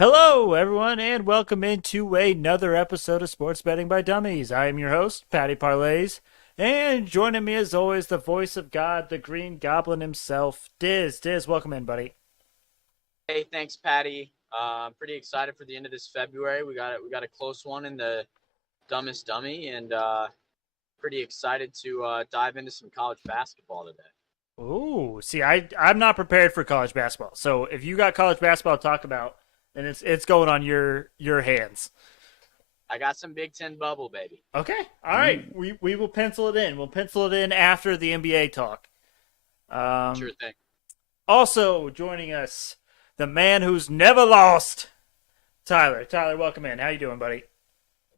Hello, everyone, and welcome into another episode of Sports Betting by Dummies. I am your host, Patty Parlays, and joining me as always, the voice of God, the Green Goblin himself, Dizz. Dizz, welcome in, buddy. Hey, thanks, Patty. I'm pretty excited for the end of this February. We got a close one in the Dumbest Dummy, and pretty excited to dive into some college basketball today. Ooh, see, I'm not prepared for college basketball, so if you got college basketball to talk about, then it's going on your hands. I got some Big Ten bubble, baby. Okay, all right, we will pencil it in. We'll pencil it in after the NBA talk. Sure Um, thing. Also joining us, the man who's never lost, Tyler. Tyler, welcome in. How you doing, buddy?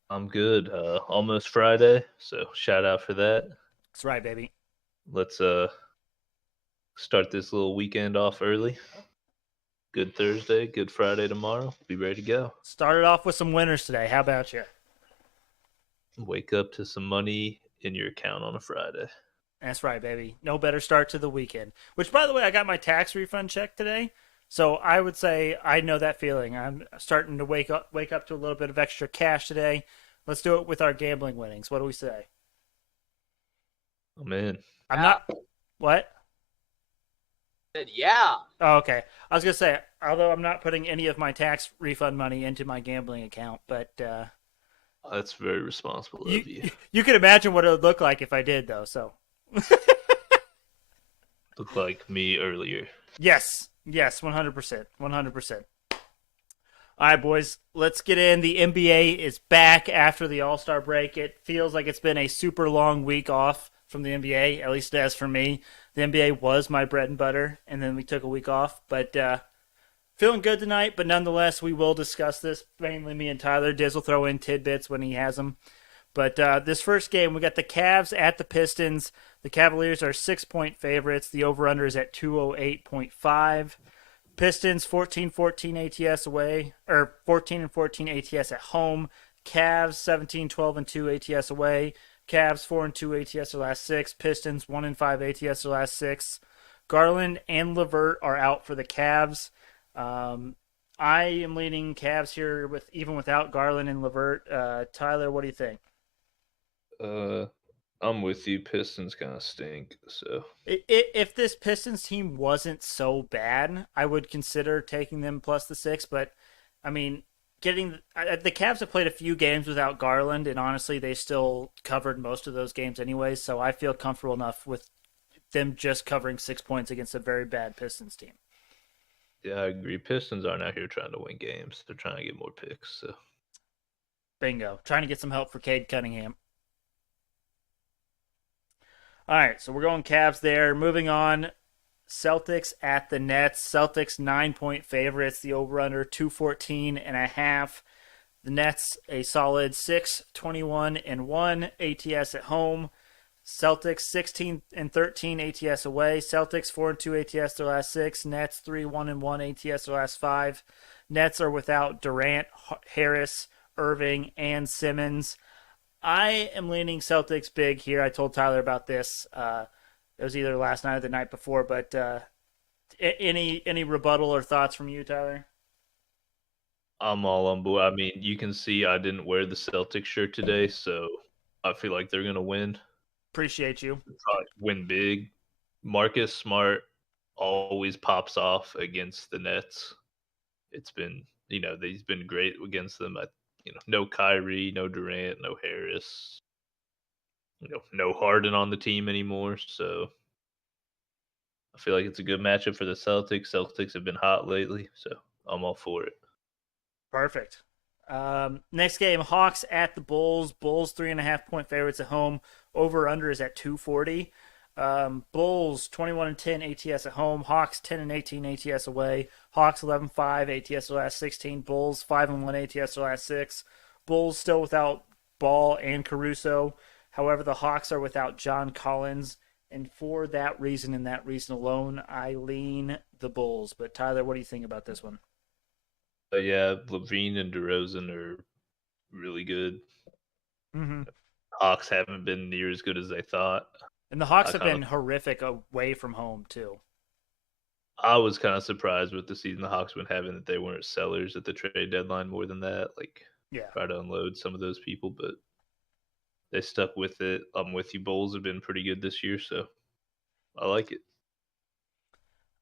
I'm good. Almost Friday, so shout out for that. That's right, baby. Let's start this little weekend off early. Good Thursday, good Friday tomorrow. Be ready to go. Started off with some winners today. How about you? Wake up to some money in your account on a Friday. That's right, baby. No better start to the weekend. Which, by the way, I got my tax refund check today, so I would say I know that feeling. I'm starting to wake up to a little bit of extra cash today. Let's do it with our gambling winnings. What do we say? I'm in. I'm not. What? Said, yeah. Oh, okay. I was gonna say, although I'm not putting any of my tax refund money into my gambling account, but That's very responsible of you. you can imagine what it would look like if I did, though. So Looked like me earlier. yes, 100%, 100%. All right, boys, let's get in. The NBA is back after the All-Star break. It feels like it's been a super long week off from the NBA, at least as for me. The NBA was my bread and butter, and then we took a week off. But feeling good tonight, but nonetheless, we will discuss this. Mainly me and Tyler. Diz will throw in tidbits when he has them. But this first game, we got the Cavs at the Pistons. The Cavaliers are 6-point favorites. The over-under is at 208.5. Pistons 14-14 ATS away, or 14-14 ATS at home. Cavs 17-12-2 ATS away. Cavs 4-2 ATS their last six. Pistons 1-5 ATS their last six. Garland and LeVert are out for the Cavs. I am leaning Cavs here with even without Garland and LeVert. Tyler, what do you think? I'm with you. Pistons kind of stink, so If this Pistons team wasn't so bad, I would consider taking them plus the six. But I mean, getting the Cavs have played a few games without Garland, and honestly, they still covered most of those games anyways. So I feel comfortable enough with them just covering 6 points against a very bad Pistons team. yeah, I agree. Pistons aren't out here trying to win games. They're trying to get more picks. So Bingo. Trying to get some help for Cade Cunningham. All right, so we're going Cavs there. Moving on, Celtics at the Nets. Celtics 9-point favorites. The over/under 214.5. The Nets a solid 6-21-1 ATS at home. Celtics 16-13 ATS away. Celtics 4-2 ATS their last six. Nets 3-1-1 ATS their last five. Nets are without Durant, Harris, Irving, and Simmons. I am leaning Celtics big here. I told Tyler about this. It was either last night or the night before. But any rebuttal or thoughts from you, Tyler? I'm all on board. I mean, you can see I didn't wear the Celtics shirt today, so I feel like they're gonna win. Appreciate you. Probably win big. Marcus Smart always pops off against the Nets. It's been, he's been great against them. No Kyrie, no Durant, no Harris, no Harden on the team anymore. So I feel like it's a good matchup for the Celtics. Celtics have been hot lately, so I'm all for it. Perfect. Next game, Hawks at the Bulls. Bulls 3.5-point favorites at home. Over under is at 240. Bulls 21-10 ATS at home. Hawks 10-18 ATS away. Hawks 11-5 ATS their last 16. Bulls 5-1 ATS their last six. Bulls still without Ball and Caruso. However, the Hawks are without John Collins. And for that reason and that reason alone, I lean the Bulls. But Tyler, what do you think about this one? Yeah, Levine and DeRozan are really good. Mm-hmm. Hawks haven't been near as good as they thought. And the Hawks have been horrific away from home, too. I was kind of surprised with the season the Hawks been having that they weren't sellers at the trade deadline more than that. Like, Yeah. try to unload some of those people, but they stuck with it. I'm with you. Bulls have been pretty good this year, so I like it.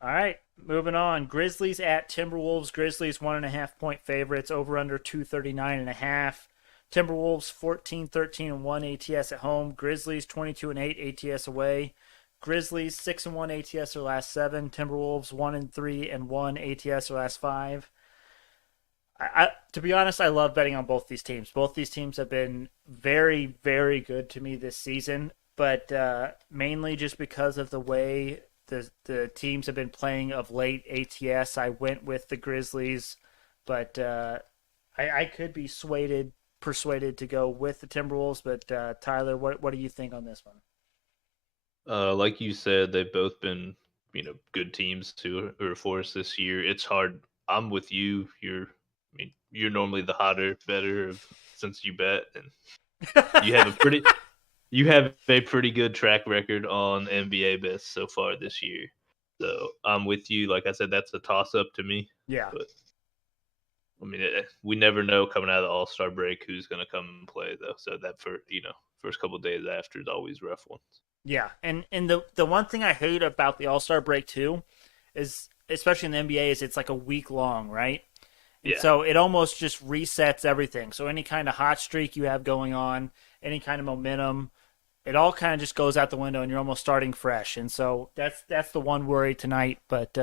All right, moving on. Grizzlies at Timberwolves. Grizzlies 1.5 point favorites. Over under 239.5. Timberwolves 14-13-1 ATS at home. Grizzlies 22-8 ATS away. Grizzlies 6-1 ATS their last 7. Timberwolves 1-3-1 ATS their last 5. To be honest, I love betting on both these teams. Both these teams have been very, very good to me this season, but mainly just because of the way the teams have been playing of late ATS. I went with the Grizzlies, but I could be persuaded to go with the Timberwolves. But Tyler, what do you think on this one? Like you said, they've both been, good teams to or for us this year. It's hard. I'm with you. You're normally the hotter better of since you bet, and you have a pretty good track record on NBA bets so far this year. So I'm with you. Like I said, that's a toss up to me. Yeah. But we never know coming out of the All-Star break who's going to come and play though. So that first couple of days after is always rough ones. Yeah, and the one thing I hate about the All-Star break too is, especially in the NBA, is it's like a week long, right? And Yeah. so it almost just resets everything. So any kind of hot streak you have going on, any kind of momentum, it all kind of just goes out the window, and you're almost starting fresh. And so that's the one worry tonight. But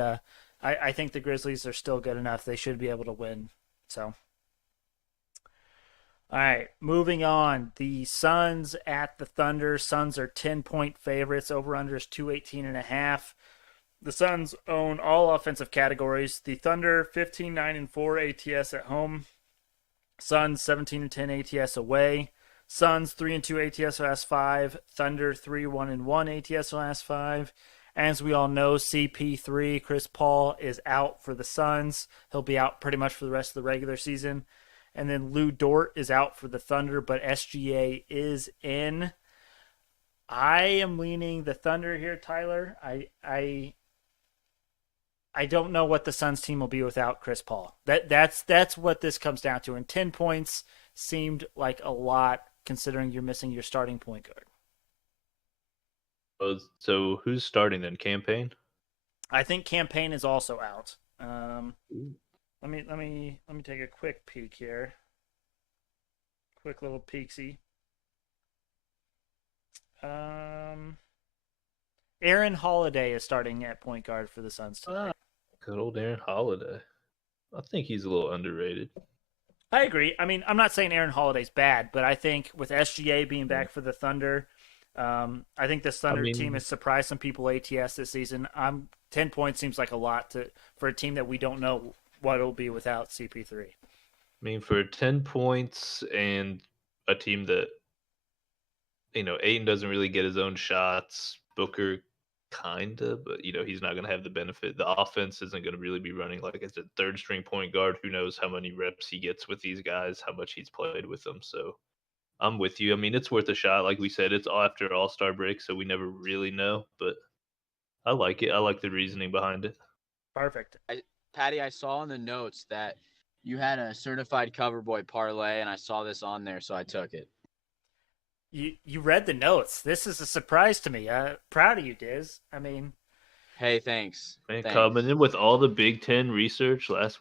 I think the Grizzlies are still good enough; they should be able to win. So, all right, moving on. The Suns at the Thunder. Suns are 10-point favorites. Over under is 218.5. The Suns own all offensive categories. The Thunder 15-9-4 ATS at home. Suns 17-10 ATS away. Suns 3-2 ATS last 5. Thunder 3-1-1 ATS last 5. As we all know, CP3 Chris Paul is out for the Suns. He'll be out pretty much for the rest of the regular season. And then Lou Dort is out for the Thunder, but SGA is in. I am leaning the Thunder here, Tyler. I don't know what the Suns team will be without Chris Paul. That's what this comes down to. And 10 points seemed like a lot considering you're missing your starting point guard. So who's starting then? Campaign? I think Campaign is also out. Let me take a quick peek here. Quick little peeksy. Aaron Holiday is starting at point guard for the Suns today. Good old Aaron Holiday. I think he's a little underrated. I agree. I mean, I'm not saying Aaron Holiday's bad, but I think with SGA being back for the Thunder, I think this Thunder team has surprised some people ATS this season. 10 points seems like a lot for a team that we don't know what it'll be without CP3. I mean, for 10 points and a team that, Ayton doesn't really get his own shots. Booker kind of, but, he's not going to have the benefit. The offense isn't going to really be running like it's a third string point guard. Who knows how many reps he gets with these guys, how much he's played with them. So I'm with you. I mean, it's worth a shot. Like we said, it's after All-Star break, so we never really know, but I like it. I like the reasoning behind it. Perfect. Patty, I saw in the notes that you had a certified cover boy parlay, and I saw this on there, so I took it. You read the notes. This is a surprise to me. Proud of you, Dizz. I mean, hey, thanks. Man, Thanks. coming in with all the Big Ten research last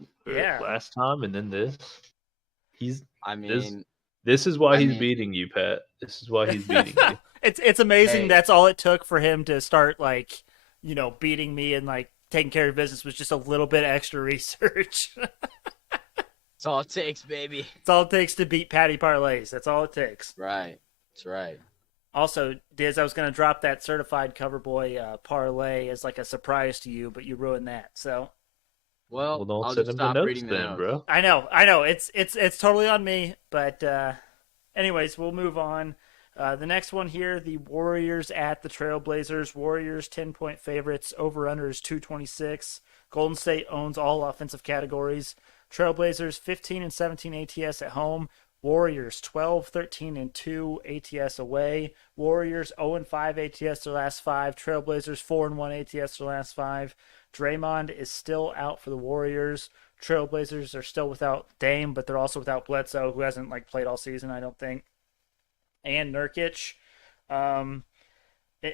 time, and then this. This is why he's beating you, Pat. This is why he's beating you. It's amazing. Hey. That's all it took for him to start beating me and taking care of business was just a little bit extra research. That's all it takes, baby. It's all it takes to beat Patty parlays. That's all it takes. Right. That's right. Also, Diz, I was going to drop that certified cover boy parlay as a surprise to you, but you ruined that. So, well don't I'll send just him the stop notes reading the then, notes. bro. I know. It's totally on me. But anyways, we'll move on. The next one here, the Warriors at the Trailblazers. Warriors 10-point favorites. Over under is 226. Golden State owns all offensive categories. Trailblazers 15-17 ATS at home. Warriors 12-13-2 ATS away. Warriors 0-5 ATS their last 5. Trailblazers 4-1 ATS their last 5. Draymond is still out for the Warriors. Trailblazers are still without Dame, but they're also without Bledsoe, who hasn't played all season, I don't think, and Nurkic. Um,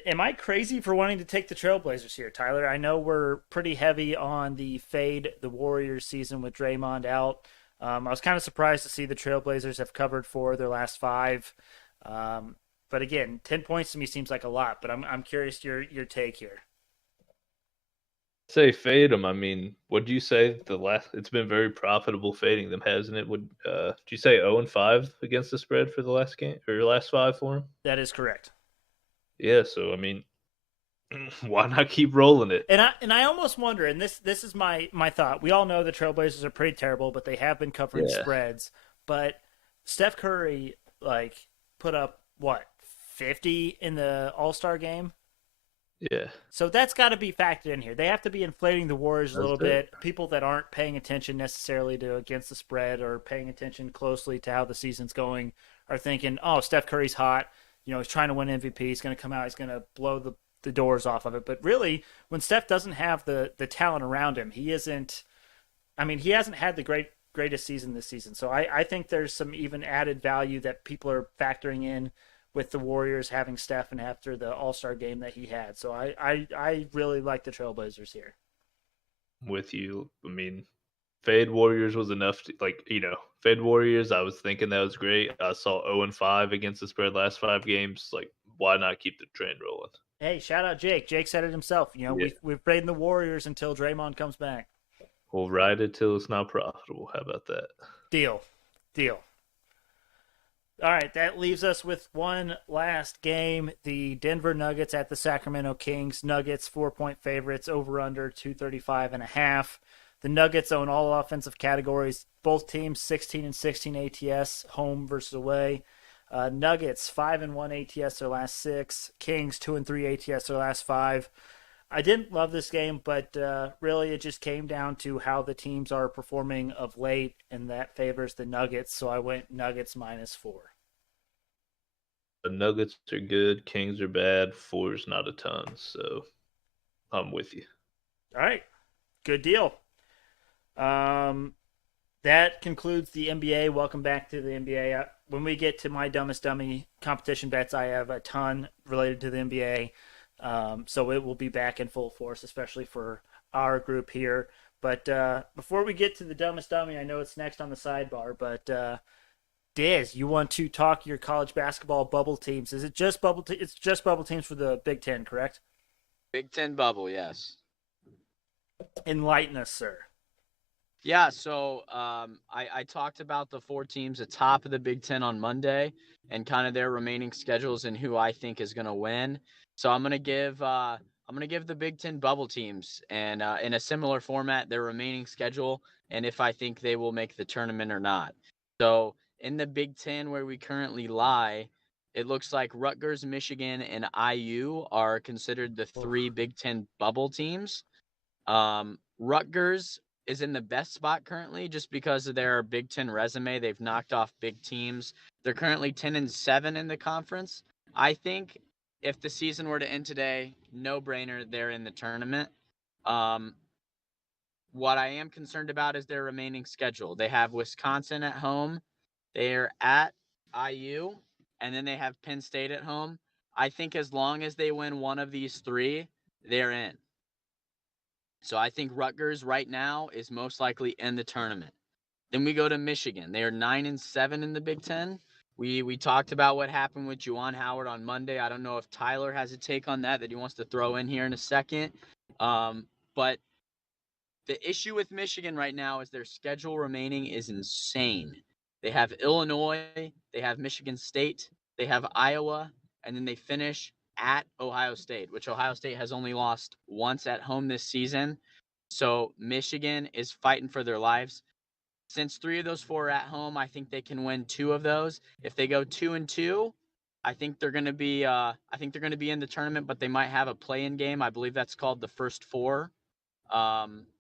Am I crazy for wanting to take the Trailblazers here, Tyler? I know we're pretty heavy on the fade the Warriors season with Draymond out. I was kind of surprised to see the Trailblazers have covered 4 of their last 5. But again, 10 points to me seems like a lot. But I'm curious your take here. Say fade them. I mean, would you say it's been very profitable fading them, hasn't it? Would you say 0-5 against the spread for the last game or last 5 for them? That is correct. Yeah, so I mean, why not keep rolling it? And I almost wonder, and this is my thought. We all know the Trailblazers are pretty terrible, but they have been covering spreads. But Steph Curry put up what 50 in the All-Star game. Yeah. So that's got to be factored in here. They have to be inflating the Warriors a little bit. People that aren't paying attention necessarily to against the spread or paying attention closely to how the season's going are thinking, "Oh, Steph Curry's hot. He's trying to win MVP. He's going to come out. He's going to blow the doors off of it." But really, when Steph doesn't have the talent around him, he isn't. I mean, he hasn't had the greatest season this season. So I think there's some even added value that people are factoring in with the Warriors having Steph and after the All-Star game that he had. So I really like the Trailblazers here. With you. I mean, fade Warriors was enough to, fade Warriors, I was thinking that was great. I saw 0-5 against the spread last 5 games. Why not keep the trend rolling? Hey, shout out Jake. Jake said it himself. We've fading the Warriors until Draymond comes back. We'll ride it till it's not profitable. How about that? Deal. All right, that leaves us with one last game. The Denver Nuggets at the Sacramento Kings. Nuggets 4-point favorites, over under 235.5. The Nuggets own all offensive categories. Both teams 16-16 ATS, home versus away. Nuggets 5-1 ATS their last 6. Kings 2-3 ATS their last 5. I didn't love this game, but really it just came down to how the teams are performing of late, and that favors the Nuggets. So I went Nuggets -4. The Nuggets are good. Kings are bad. 4 is not a ton. So I'm with you. All right. Good deal. That concludes the NBA. Welcome back to the NBA. When we get to my Dumbest Dummy competition bets, I have a ton related to the NBA. So it will be back in full force, especially for our group here. But before we get to the Dumbest Dummy, I know it's next on the sidebar, but Dizz, you want to talk your college basketball bubble teams? Is it just bubble? It's just bubble teams for the Big Ten, correct? Big Ten bubble, yes. Enlighten us, sir. Yeah, so I talked about the 4 teams atop of the Big Ten on Monday and kind of their remaining schedules and who I think is going to win. So I'm gonna give the Big Ten bubble teams and in a similar format their remaining schedule and if I think they will make the tournament or not. So in the Big Ten where we currently lie, it looks like Rutgers, Michigan, and IU are considered the 3 Big Ten bubble teams. Rutgers is in the best spot currently just because of their Big Ten resume. They've knocked off big teams. They're currently 10-7 in the conference. I think if the season were to end today, no brainer, they're in the tournament. What I am concerned about is their remaining schedule. They have Wisconsin at home. They're at IU, and then they have Penn State at home. I think as long as they win one of these 3, they're in. So I think Rutgers right now is most likely in the tournament. Then we go to Michigan. They are 9-7 in the Big Ten. We talked about what happened with Juwan Howard on Monday. I don't know if Tyler has a take on that he wants to throw in here in a second. But the issue with Michigan right now is their schedule remaining is insane. They have Illinois, they have Michigan State, they have Iowa, and then they finish at Ohio State, which Ohio State has only lost once at home this season. So Michigan is fighting for their lives. Since 3 of those 4 are at home, I think they can win 2 of those. If they go 2-2, I think they're going to be in the tournament, but they might have a play-in game. I believe that's called the first 4.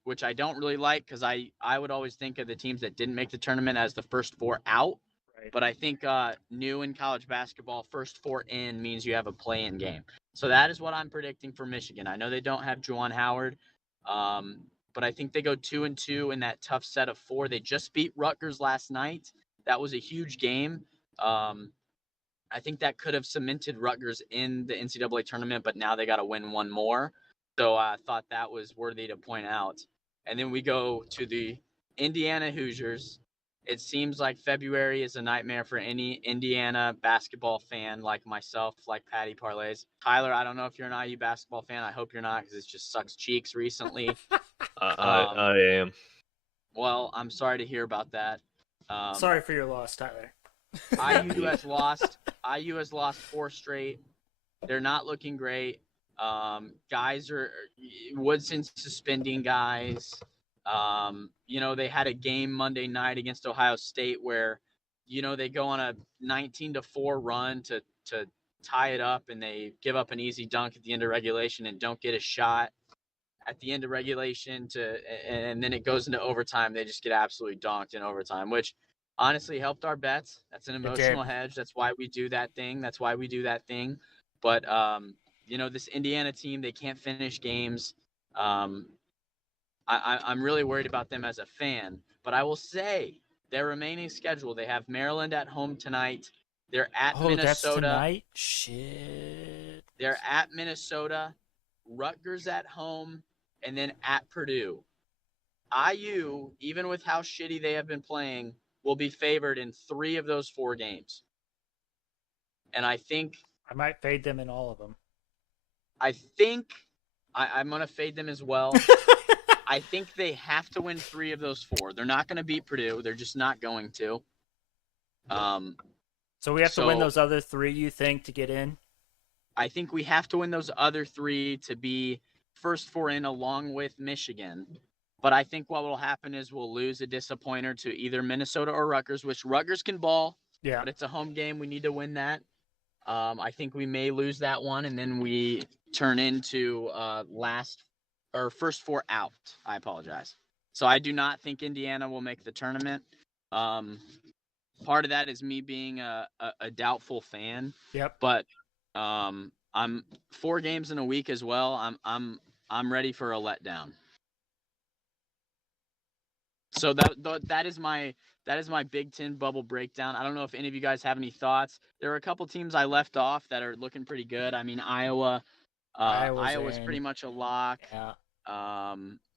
Which I don't really like because I would always think of the teams that didn't make the tournament as the first 4 out. Right. But I think new in college basketball, first 4 in means you have a play-in game. So that is what I'm predicting for Michigan. I know they don't have Juwan Howard, But I think they go 2-2 in that tough set of 4. They just beat Rutgers last night. That was a huge game. I think that could have cemented Rutgers in the NCAA tournament, but now they got to win one more. So I thought that was worthy to point out. And then we go to the Indiana Hoosiers. It seems like February is a nightmare for any Indiana basketball fan like myself, like Patty Parlays. Tyler, I don't know if you're an IU basketball fan. I hope you're not because it just sucks cheeks recently. I am. Well, I'm sorry to hear about that. Sorry for your loss, Tyler. IU has lost. IU has lost 4 straight. They're not looking great. Guys are Woodson's suspending guys. They had a game Monday night against Ohio State where, they go on a 19-4 run to tie it up, and they give up an easy dunk at the end of regulation and don't get a shot at the end of regulation and then it goes into overtime. They just get absolutely donked in overtime, which honestly helped our bets. That's an emotional hedge. That's why we do that thing. But this Indiana team, they can't finish games. I'm really worried about them as a fan. But I will say their remaining schedule, they have Maryland at home tonight. They're at Minnesota. That's tonight? Shit. They're at Minnesota, Rutgers at home, and then at Purdue. IU, even with how shitty they have been playing, will be favored in 3 of those 4 games. And I think I might fade them in all of them. I think I'm going to fade them as well. I think they have to win 3 of those 4. They're not going to beat Purdue. They're just not going to. So we have to win those other 3, you think, to get in? I think we have to win those other 3 to be first 4 in along with Michigan. But I think what will happen is we'll lose a disappointer to either Minnesota or Rutgers, which Rutgers can ball. Yeah. But it's a home game. We need to win that. I think we may lose that one, and then we turn into first 4 out. I apologize. So I do not think Indiana will make the tournament. Part of that is me being a doubtful fan. Yep. But I'm 4 games in a week as well. I'm ready for a letdown. So that is my Big Ten bubble breakdown. I don't know if any of you guys have any thoughts. There are a couple teams I left off that are looking pretty good. I mean, Iowa's pretty much a lock. Yeah.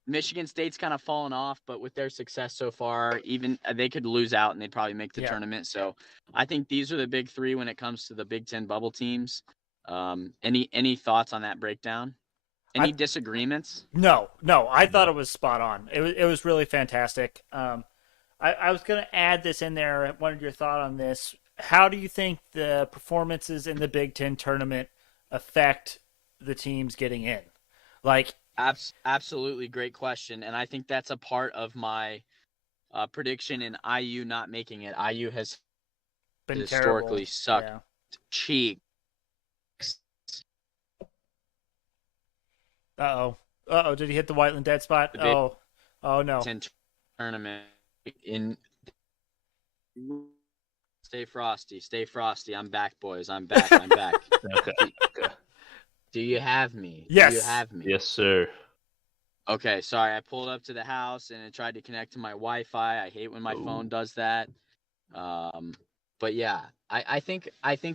Michigan State's kind of fallen off, but with their success so far, even they could lose out and they'd probably make the tournament. So I think these are the big 3 when it comes to the Big Ten bubble teams. Any thoughts on that breakdown? Any disagreements? No. I thought it was spot on. It was really fantastic. I was going to add this in there. I wanted your thought on this. How do you think the performances in the Big Ten tournament affect the teams getting in? Absolutely great question. And I think that's a part of my prediction in IU not making it. IU has been historically sucked cheeks. Uh-oh. Did he hit the Whiteland dead spot? Oh no. Tournament in Stay frosty. I'm back, boys. I'm back. Okay. Do you have me? Yes. Do you have me? Yes, sir. Okay, sorry. I pulled up to the house and it tried to connect to my Wi-Fi. I hate when my phone does that. But yeah, I think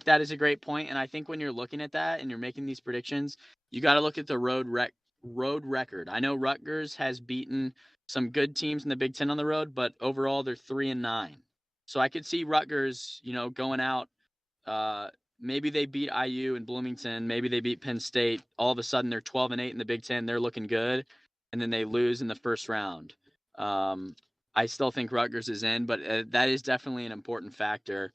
that is a great point. And I think when you're looking at that and you're making these predictions, you got to look at the road record. I know Rutgers has beaten some good teams in the Big Ten on the road, but overall they're 3-9. So I could see Rutgers, going out. Maybe they beat IU and Bloomington. Maybe they beat Penn State. All of a sudden they're 12-8 in the Big Ten. They're looking good, and then they lose in the first round. I still think Rutgers is in, but that is definitely an important factor.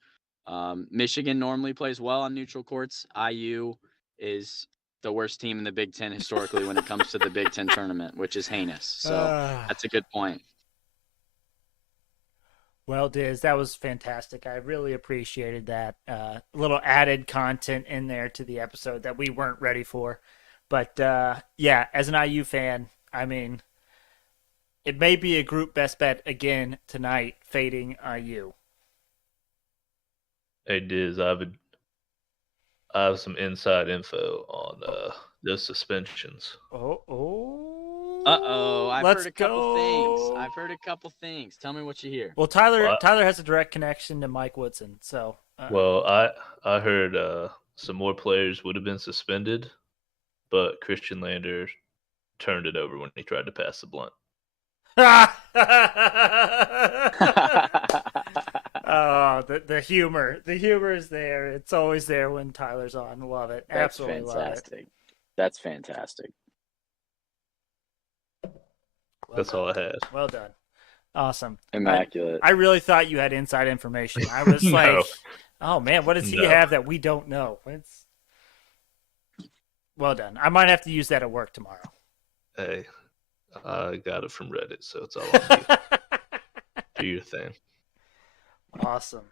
Michigan normally plays well on neutral courts. IU is the worst team in the Big Ten historically when it comes to the Big Ten tournament, which is heinous. So that's a good point. Well, Dizz, that was fantastic. I really appreciated that. Little added content in there to the episode that we weren't ready for. But, as an IU fan, I mean, it may be a group best bet again tonight, fading IU. Hey, Diz, I have some inside info on those suspensions. Oh. Uh-oh, I've Let's heard a couple things. go. I've heard a couple things. Tell me what you hear. Well, Tyler Well, Tyler has a direct connection to Mike Woodson, so well, I heard some more players would have been suspended, but Christian Lander turned it over when he tried to pass the blunt. Oh, the humor is there. It's always there when Tyler's on. Love it. That's Absolutely fantastic. That's fantastic. love it. That's all I had. Well done. Awesome. Immaculate. I really thought you had inside information. I was No. like, oh man, what does he No. have that we don't know? It's well done. I might have to use that at work tomorrow. Hey, I got it from Reddit, so it's all on you. Do your thing. Awesome.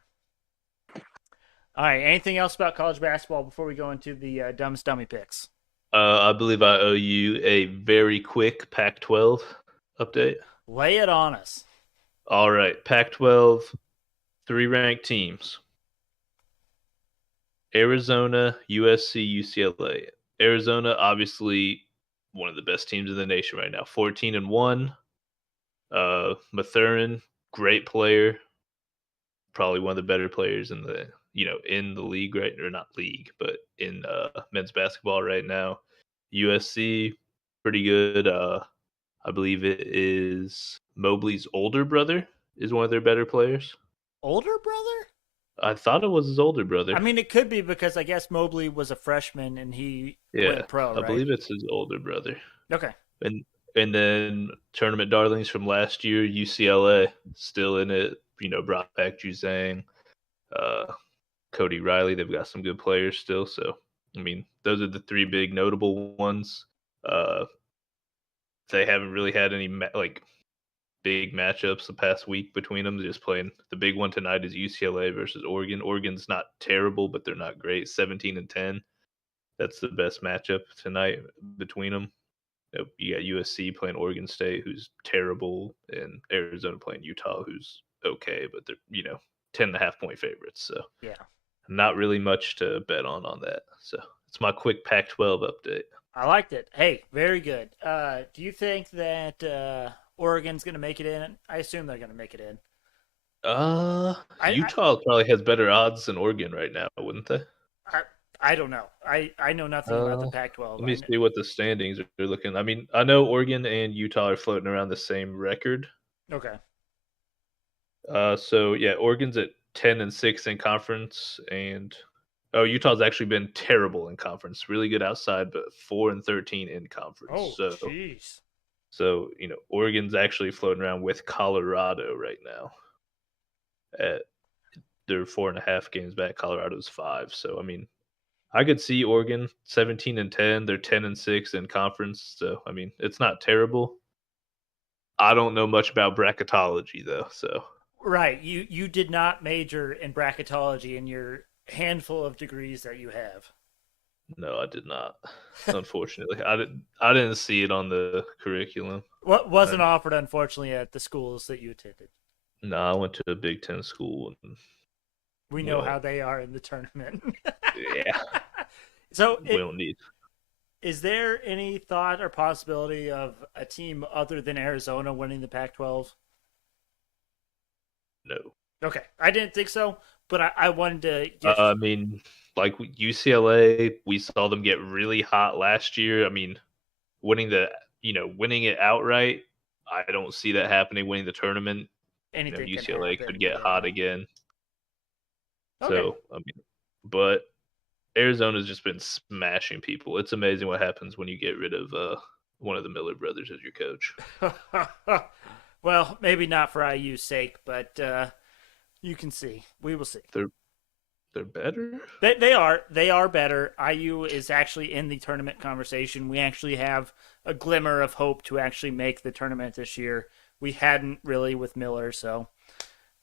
All right. Anything else about college basketball before we go into the dumbest dummy picks? I believe I owe you a very quick Pac-12 update. Lay it on us. All right, Pac-12, 3 ranked teams: Arizona, USC, UCLA. Arizona, obviously one of the best teams in the nation right now, 14-1. Mathurin, great player, probably one of the better players in the league, right? Or not league, but in men's basketball right now. USC, pretty good. I believe it is Mobley's older brother is one of their better players. Older brother? I thought it was his older brother. I mean, it could be because I guess Mobley was a freshman and he went pro, I right? believe it's his older brother. Okay. And then tournament darlings from last year, UCLA, still in it. Brought back Juzang, Cody Riley. They've got some good players still. So, I mean, those are the 3 big notable ones. They haven't really had any big matchups the past week between them. They're just playing. The big one tonight is UCLA versus Oregon. Oregon's not terrible, but they're not great. 17-10. That's the best matchup tonight between them. You got USC playing Oregon State, who's terrible, and Arizona playing Utah, who's okay, but they're 10.5 point favorites. So Yeah. not really much to bet on that. So it's my quick Pac-12 update. I liked it. Hey, very good. Do you think that Oregon's going to make it in? I assume they're going to make it in. Utah probably has better odds than Oregon right now, wouldn't they? I don't know. I know nothing about the Pac-12. Let me see what the standings are looking. I mean, I know Oregon and Utah are floating around the same record. Okay. So yeah, Oregon's at 10-6 in conference, and Utah's actually been terrible in conference. Really good outside, but 4-13 in conference. Oh, jeez. So Oregon's actually floating around with Colorado right now. They're 4.5 games back. Colorado's 5. So I mean, I could see Oregon 17-10. They're 10-6 in conference. So I mean, it's not terrible. I don't know much about bracketology though. So right, you did not major in bracketology in your handful of degrees that you have. No, I did not. Unfortunately, I didn't see it on the curriculum. What wasn't offered, unfortunately, at the schools that you attended. No, I went to a Big Ten school. And, we know how they are in the tournament. Yeah. So we don't need. Is there any thought or possibility of a team other than Arizona winning the Pac-12? No. Okay, I didn't think so, but I wanted to get... I mean, like UCLA, we saw them get really hot last year. I mean, winning it outright, I don't see that happening. Winning the tournament, UCLA could get hot again. Okay. So, I mean, but Arizona's just been smashing people. It's amazing what happens when you get rid of one of the Miller brothers as your coach. Well, maybe not for IU's sake, but you can see. We will see. They're better? They are better. IU is actually in the tournament conversation. We actually have a glimmer of hope to actually make the tournament this year. We hadn't really with Miller, so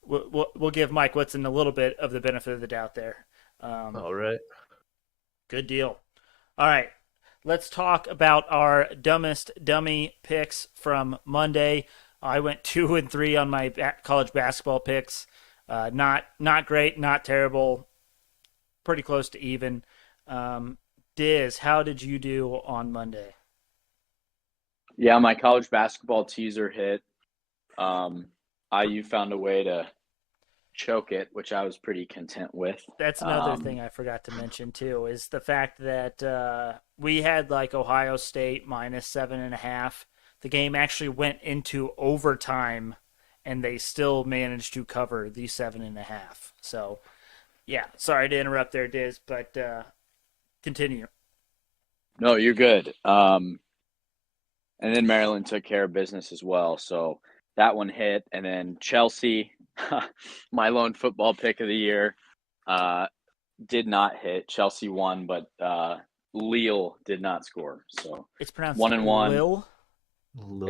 we'll give Mike Woodson a little bit of the benefit of the doubt there. All right. Good deal. All right. Let's talk about our dumbest dummy picks from Monday. I went 2-3 on my college basketball picks. Not great, not terrible. Pretty close to even. Dizz, how did you do on Monday? Yeah, my college basketball teaser hit. IU found a way to choke it, which I was pretty content with. That's another thing I forgot to mention too, is the fact that we had like Ohio State minus 7.5. The game actually went into overtime, and they still managed to cover the 7.5. So, yeah, sorry to interrupt there, Diz, but continue. No, you're good. And then Maryland took care of business as well. So that one hit. And then Chelsea, my lone football pick of the year, did not hit. Chelsea won, but Lille did not score. So It's pronounced 1-1. Lil.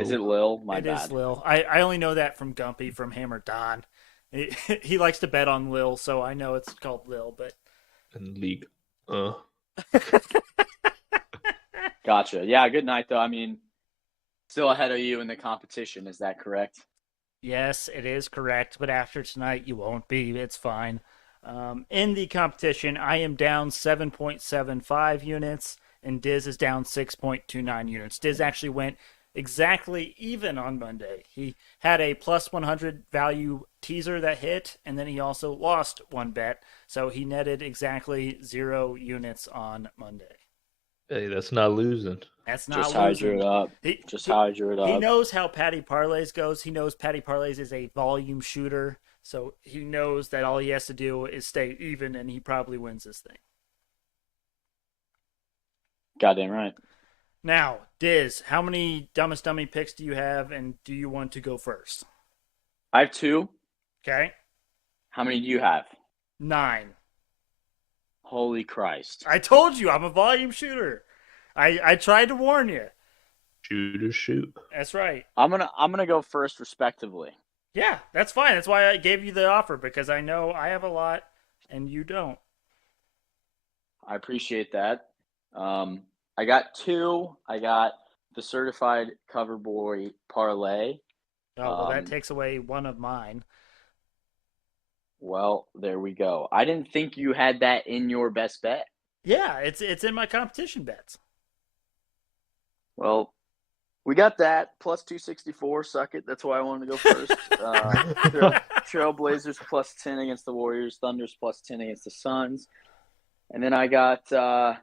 Is it Lille? My It bad. is Lil. I only know that from Gumpy from Hammer Don. He likes to bet on Lil, so I know it's called Lil, but And league. Gotcha. Yeah, good night, though. I mean, still ahead of you in the competition. Is that correct? yes, it is correct. But after tonight, you won't be. It's fine. In the competition, I am down 7.75 units, and Diz is down 6.29 units. Diz actually went exactly even on Monday. He had a plus 100 value teaser that hit, and then he also lost one bet. So he netted exactly 0 units on Monday. Hey, that's not losing. That's not Just how I losing. drew it up. How I drew it He up. knows how Patty Parlays goes. He knows Patty Parlays is a volume shooter, so he knows that all he has to do is stay even, and he probably wins this thing. Goddamn right. Now, Diz, how many Dumbest Dummy picks do you have, and do you want to go first? I have 2. Okay, How many do you have? 9. Holy Christ. I told you I'm a volume shooter. I tried to warn you. Shoot or shoot. That's right. I'm gonna go first respectively. Yeah, that's fine. That's why I gave you the offer, because I know I have a lot and you don't. I appreciate that. I got 2. I got the certified cover boy parlay. Oh, well, that takes away one of mine. Well, there we go. I didn't think you had that in your best bet. Yeah, it's in my competition bets. Well, we got that plus 264. Suck it. That's why I wanted to go first. Trailblazers plus 10 against the Warriors. Thunders plus 10 against the Suns. And then I got a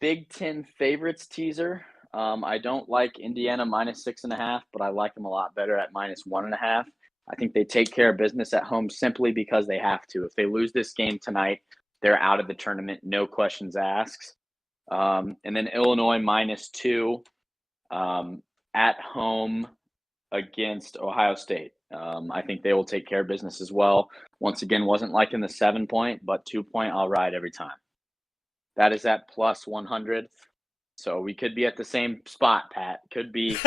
Big Ten favorites teaser. I don't like Indiana minus 6.5, but I like them a lot better at minus 1.5. I think they take care of business at home simply because they have to. If they lose this game tonight, they're out of the tournament, no questions asked. And then Illinois minus 2 at home against Ohio State. I think they will take care of business as well. Once again, wasn't liking the 7-point, but 2-point, I'll ride every time. That is at plus 100. So we could be at the same spot, Pat. Could be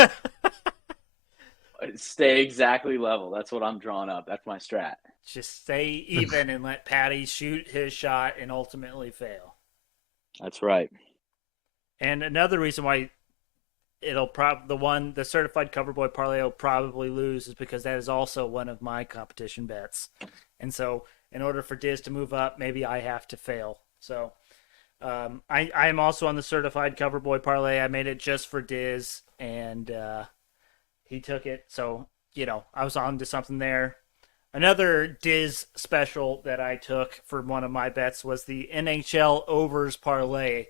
stay exactly level. That's what I'm drawing up. That's my strat. Just stay even and let Patty shoot his shot and ultimately fail. That's right. And another reason why the certified cover boy parlay will probably lose is because that is also one of my competition bets. And so in order for Diz to move up, maybe I have to fail. So I am also on the certified cover boy parlay. I made it just for Diz, and he took it. So, I was on to something there. Another Diz special that I took for one of my bets was the NHL overs parlay.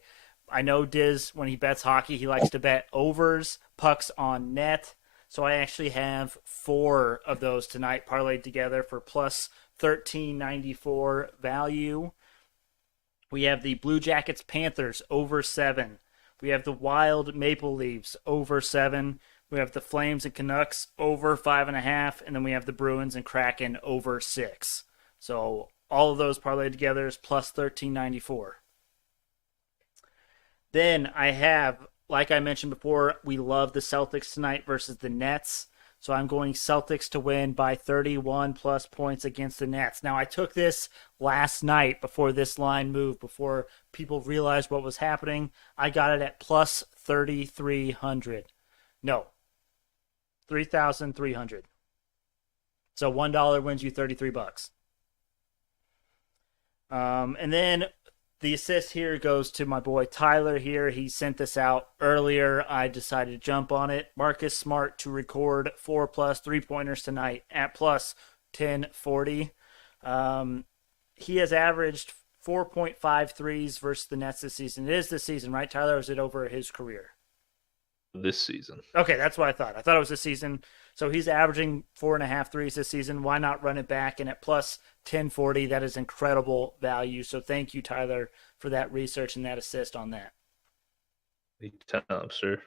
I know Diz, when he bets hockey, he likes to bet overs, pucks on net. So I actually have 4 of those tonight parlayed together for plus 13.94 value. We have the Blue Jackets Panthers over 7. We have the Wild Maple Leafs over 7. We have the Flames and Canucks over 5.5, and then we have the Bruins and Kraken over 6. So all of those parlayed together is plus 13.94. Then I have, like I mentioned before, we love the Celtics tonight versus the Nets. So I'm going Celtics to win by 31 plus points against the Nets. Now, I took this last night before this line moved, before people realized what was happening. I got it at plus 3,300. No, 3,300. So $1 wins you $33. And then the assist here goes to my boy Tyler here. He sent this out earlier. I decided to jump on it. Marcus Smart to record 4+ 3-pointers tonight at plus 1040. He has averaged 4.5 threes versus the Nets this season. It is this season, right, Tyler? Or is it over his career? This season. Okay, that's what I thought. I thought it was this season. So he's averaging 4.5 threes this season. Why not run it back? And at plus 1040, that is incredible value. So thank you, Tyler, for that research and that assist on that. Anytime, sir.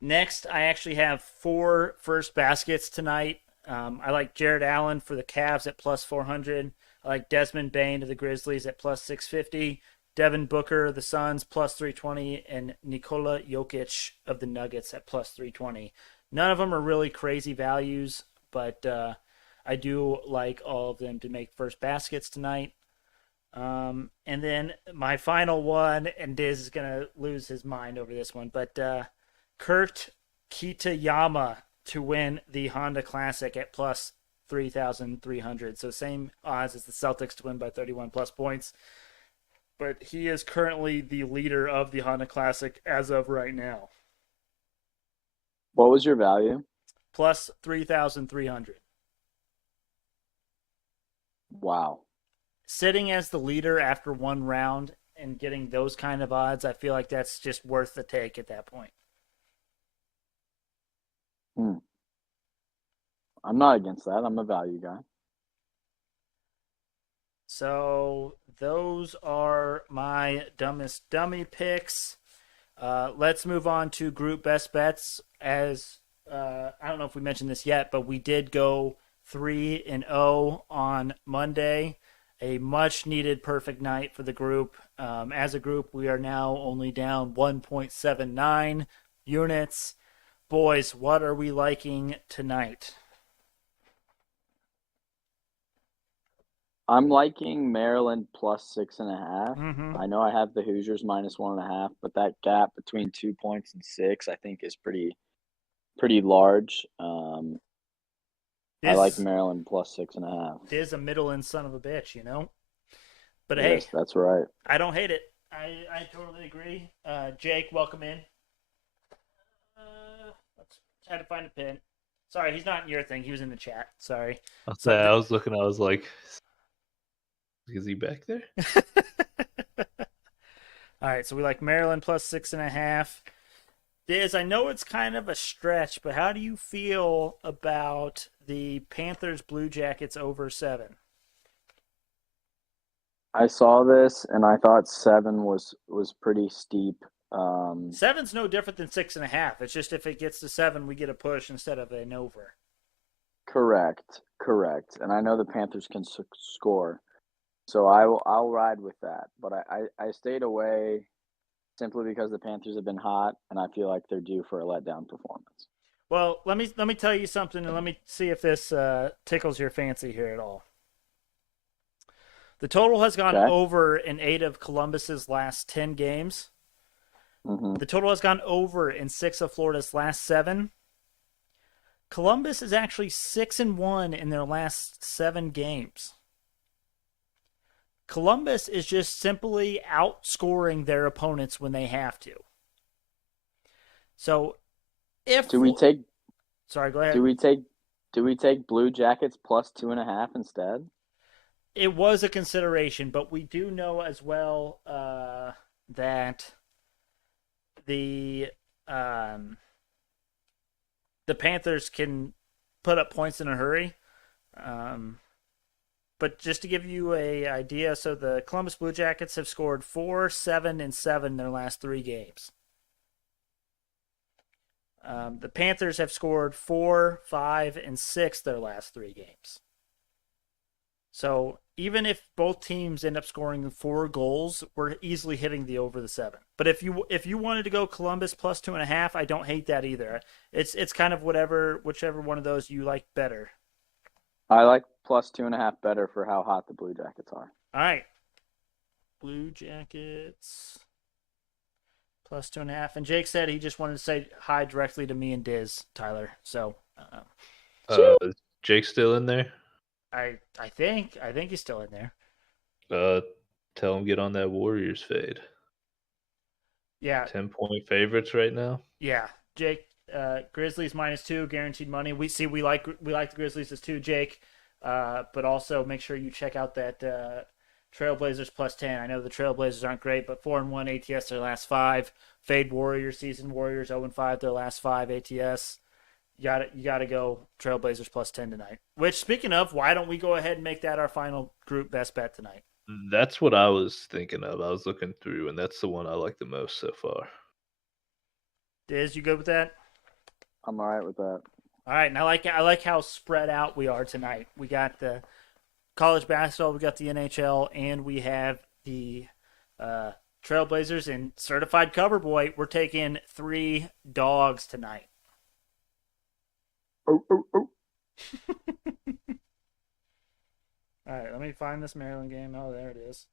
Next, I actually have 4 first baskets tonight. I like Jared Allen for the Cavs at plus 400. I like Desmond Bane to the Grizzlies at plus 650. Devin Booker, the Suns, plus 320. And Nikola Jokic of the Nuggets at plus 320. None of them are really crazy values, but I do like all of them to make first baskets tonight. And then my final one, and Dizz is going to lose his mind over this one, but Kurt Kitayama to win the Honda Classic at plus 3,300. So same odds as the Celtics to win by 31 plus points. But he is currently the leader of the Honda Classic as of right now. What was your value? Plus 3,300. Wow. Sitting as the leader after one round and getting those kind of odds, I feel like that's just worth the take at that point. I'm not against that. I'm a value guy. So those are my dumbest dummy picks. Let's move on to group best bets. As I don't know if we mentioned this yet, but we did go 3-0 on Monday. A much needed perfect night for the group. As a group, we are now only down 1.79 units. Boys, what are we liking tonight? I'm liking Maryland plus 6.5. Mm-hmm. I know I have the Hoosiers minus 1.5, but that gap between 2 points and 6, I think, is pretty large. I like Maryland plus 6.5. Dizz a middle-end son of a bitch, you know? But yes, hey, that's right. I don't hate it. I totally agree. Jake, welcome in. Let's try to find a pin. Sorry, he's not in your thing. He was in the chat. Sorry. I was looking. I was like, is he back there? All right, so we like Maryland plus 6.5. Diz, I know it's kind of a stretch, but how do you feel about the Panthers Blue Jackets over 7? I saw this and I thought 7 was pretty steep. 7's no different than 6.5. It's just if it gets to 7, we get a push instead of an over. Correct. And I know the Panthers can score, so I'll ride with that. But I stayed away simply because the Panthers have been hot, and I feel like they're due for a letdown performance. Well, let me tell you something, and let me see if this tickles your fancy here at all. The total has gone over in 8 of Columbus's last 10 games. Mm-hmm. The total has gone over in 6 of Florida's last 7. Columbus is actually 6-1 in their last 7 games. Columbus is just simply outscoring their opponents when they have to. So, sorry, go ahead. Do we take Blue Jackets plus 2.5 instead? It was a consideration, but we do know as well that the Panthers can put up points in a hurry. But just to give you an idea, so the Columbus Blue Jackets have scored 4, 7, and 7 in their last 3 games. The Panthers have scored 4, 5, and 6 their last 3 games. So even if both teams end up scoring 4 goals, we're easily hitting the over the 7. But if you wanted to go Columbus plus 2.5, I don't hate that either. It's kind of whichever one of those you like better. I like plus 2.5 better for how hot the Blue Jackets are. All right, Blue Jackets plus 2.5. And Jake said he just wanted to say hi directly to me and Dizz, Tyler. So, is Jake still in there? I think he's still in there. Tell them get on that Warriors fade. Yeah, 10-point favorites right now. yeah. Jake, Grizzlies -2, guaranteed money. We like the Grizzlies as 2, Jake. But also make sure you check out that Trailblazers +10. I know the Trailblazers aren't great, but 4-1 ATS their last 5. Fade Warriors season. Warriors 0-5 their last 5 ATS. You gotta go Trailblazers +10 tonight. Which, speaking of, why don't we go ahead and make that our final group best bet tonight? That's what I was thinking of. I was looking through, and that's the one I like the most so far. Diz, you good with that? I'm all right with that. All right, and I like how spread out we are tonight. We got the college basketball, we got the NHL, and we have the Trailblazers and certified cover boy. We're taking 3 dogs tonight. Oh, oh, oh. All right, let me find this Maryland game. Oh, there it is.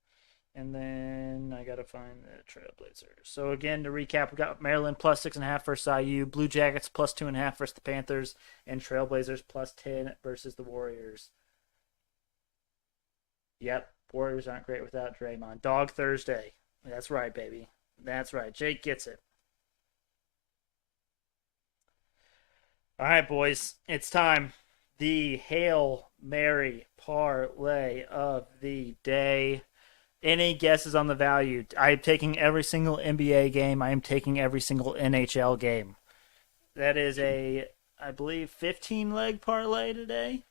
And then I got to find the Trailblazers. So, again, to recap, we got Maryland +6.5 versus IU, Blue Jackets +2.5 versus the Panthers, and Trailblazers +10 versus the Warriors. Yep, Warriors aren't great without Draymond. Dog Thursday. That's right, baby. That's right. Jake gets it. All right, boys. It's time. The Hail Mary parlay of the day. Any guesses on the value? I am taking every single NBA game. I am taking every single NHL game. That is a, I believe, 15-leg parlay today.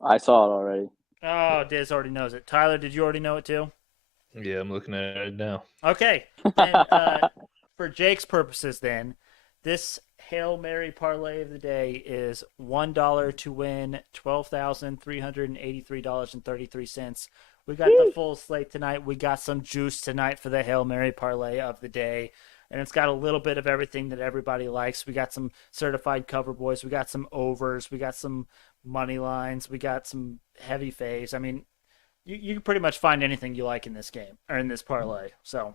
I saw it already. Oh, Diz already knows it. Tyler, did you already know it too? Yeah, I'm looking at it now. Okay. Then, for Jake's purposes, then, this Hail Mary parlay of the day is $1 to win $12,383.33. We got the full slate tonight. We got some juice tonight for the Hail Mary parlay of the day. And it's got a little bit of everything that everybody likes. We got some certified cover boys. We got some overs. We got some money lines. We got some heavy faves. I mean, you can pretty much find anything you like in this game or in this parlay. So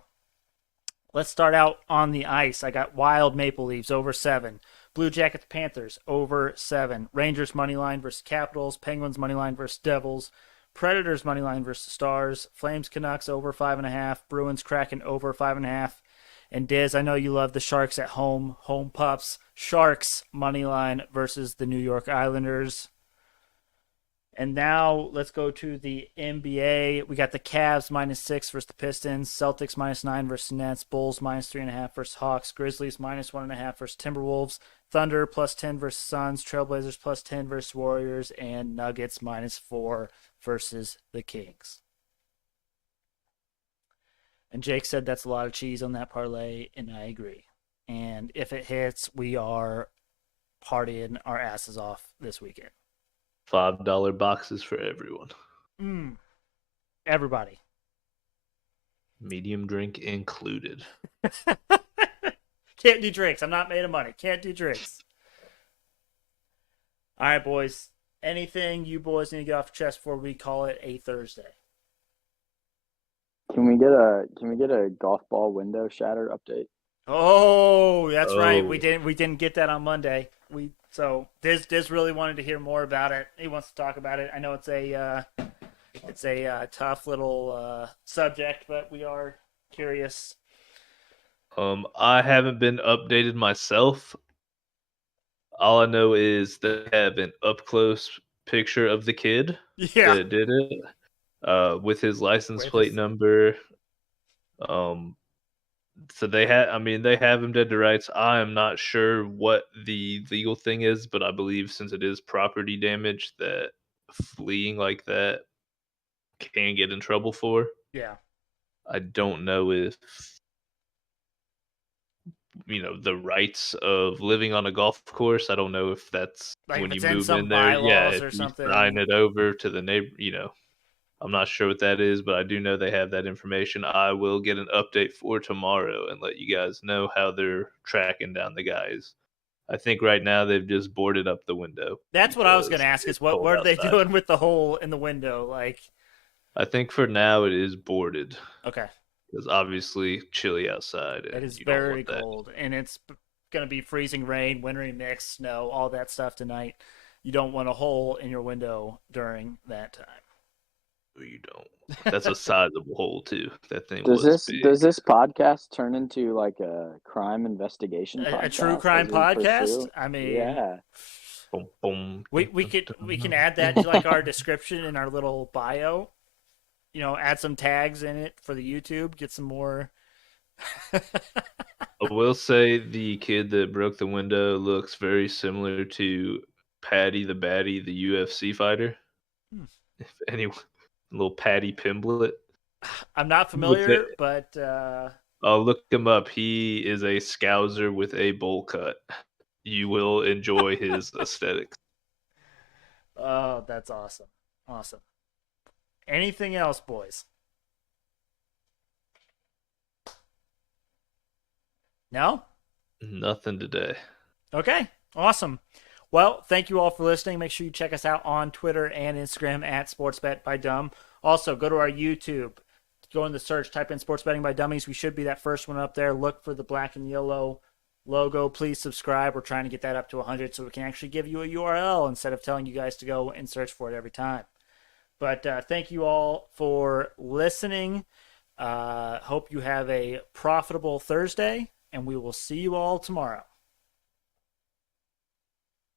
let's start out on the ice. I got Wild Maple Leafs over 7. Blue Jackets Panthers over 7. Rangers money line versus Capitals. Penguins money line versus Devils. Predators money line versus Stars. Flames Canucks over 5.5. Bruins Kraken over 5.5. And Diz, I know you love the Sharks at home. Home pups. Sharks money line versus the New York Islanders. And now let's go to the NBA. We got the Cavs -6 versus the Pistons, Celtics -9 versus Nets, Bulls -3.5 versus Hawks, Grizzlies -1.5 versus Timberwolves, Thunder +10 versus Suns, Trailblazers +10 versus Warriors, and Nuggets -4 versus the Kings. And Jake said that's a lot of cheese on that parlay, and I agree. And if it hits, we are partying our asses off this weekend. $5 boxes for everyone. Everybody. Medium drink included. Can't do drinks. I'm not made of money. Can't do drinks. All right, boys. Anything you boys need to get off your chest before we call it a Thursday? Can we get a golf ball window shatter update? Oh, that's right. Oh. We didn't get that on Monday. So Diz really wanted to hear more about it. He wants to talk about it. I know it's a tough little subject, but we are curious. I haven't been updated myself. All I know is they have an up close picture of the kid Yeah. that did it, with his license With plate his- number. So they have him dead to rights. I am not sure what the legal thing is, but I believe since it is property damage, that fleeing like that can get in trouble for. Yeah. I don't know if the rights of living on a golf course. I don't know if that's Like when if you it's in move some in there. bylaws If or you something. sign it over to the neighbor. I'm not sure what that is, but I do know they have that information. I will get an update for tomorrow and let you guys know how they're tracking down the guys. I think right now they've just boarded up the window. That's what I was because going to ask is it's what cold are they outside. doing with the hole in the window? Like, I think for now it is boarded okay. because obviously chilly outside. It and is you don't very want that. cold, and it's going to be freezing rain, wintry mix, snow, all that stuff tonight. You don't want a hole in your window during that time. you don't. That's a sizable hole too. That thing Does was this big. does this podcast turn into like a crime investigation podcast? A true crime as we podcast? pursue? I mean, Yeah. Boom, boom, we can add that to like our description in our little bio. You know, add some tags in it for the YouTube. Get some more. I will say the kid that broke the window looks very similar to Patty the Batty, the UFC fighter. Hmm. If anyone, little Patty Pimblett. I'm not familiar, but I'll look him up. He is a scouser with a bowl cut. You will enjoy his aesthetics. oh, that's awesome. Awesome. Anything else, boys? No? Nothing today. Okay, awesome. Well, thank you all for listening. Make sure you check us out on Twitter and Instagram at SportsBet by Dumb. Also, go to our YouTube. Go in the search, type in Sports Betting by Dummies. We should be that first one up there. Look for the black and yellow logo. Please subscribe. We're trying to get that up to 100 so we can actually give you a URL instead of telling you guys to go and search for it every time. But thank you all for listening. Hope you have a profitable Thursday, and we will see you all tomorrow.